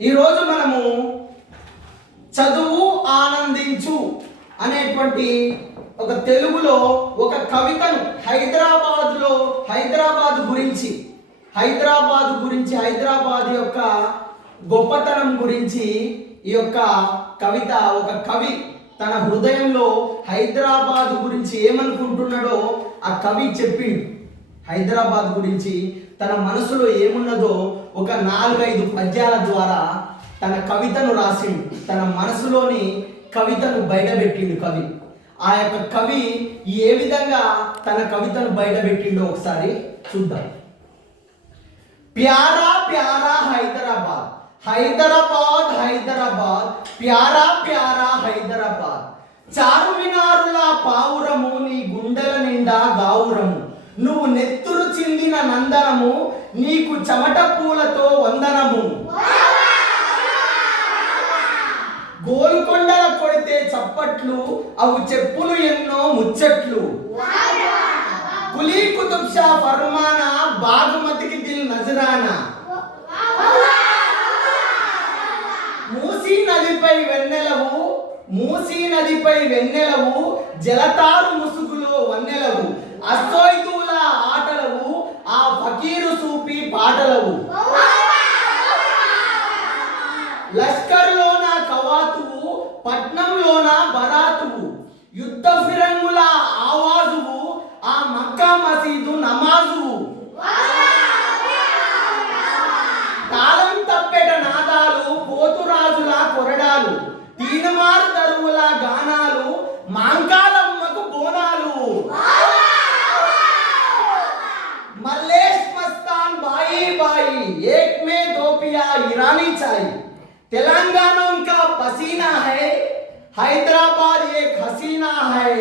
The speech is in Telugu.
ఈరోజు మనము చదువు ఆనందించు అనేటువంటి ఒక తెలుగులో ఒక కవితను హైదరాబాద్ గురించి హైదరాబాద్ యొక్క గొప్పతనం గురించి ఈ యొక్క కవిత ఒక కవి తన హృదయంలో హైదరాబాద్ గురించి ఏమనుకుంటున్నాడో ఆ కవి చెప్పిండు. హైదరాబాద్ గురించి తన మనసులో ఏమున్నదో ఒక 4-5 పద్యాల ద్వారా తన కవితను రాసిండు. తన మనసులోని కవితను బయటపెట్టిండు కవి. ఆ యొక్క కవి ఏ విధంగా తన కవితను బయటపెట్టిండో ఒకసారి చూద్దాం. ప్యారా ప్యారా హైదరాబాద్, హైదరాబాద్ హైదరాబాద్, ప్యారా ప్యారా హైదరాబాద్, చారుమినారుల పావురము, నీ గుండెల నిండా గావురము, నువ్వు నెత్తురు చిందిన నందనము, నీకు చెమట పూలతో వందనము, గోల్కొండల కొడితే చప్పట్లు, అవు చెప్పులు ఎన్నో ముచ్చట్లు, కులీ కుతుబ్ షా ఫర్మానా, బాగుమతికి దిల్ నజరానా, మూసీ నదిపై వెన్నెలవు, జలతారు ముసుగులో వన్నెలవు, అస్తోయితుల ఆటలవు, ఆ ఫకీరు సూపి పాటలవు, లష్కర్లోన కవాతువు, పట్నంలోన బరాతువు, యుద్ధ ఫిరంగుల ఆవాజువు, ఆ మక్కా మసీదు నమాజువు, తాళం తప్పెట నాదాలు, పోతురాజుల కొరడాలు, తీనమారు తరువుల గానాలు, మాంకాలమ్మకు బోనాలు, మల్లేష్ మస్తాన్ బాయి బాయి, ఏక్ మే దో పియా ఇరానీ చాయ్, तेलंगाना का पसीना है, हैदराबाद एक हसीना है।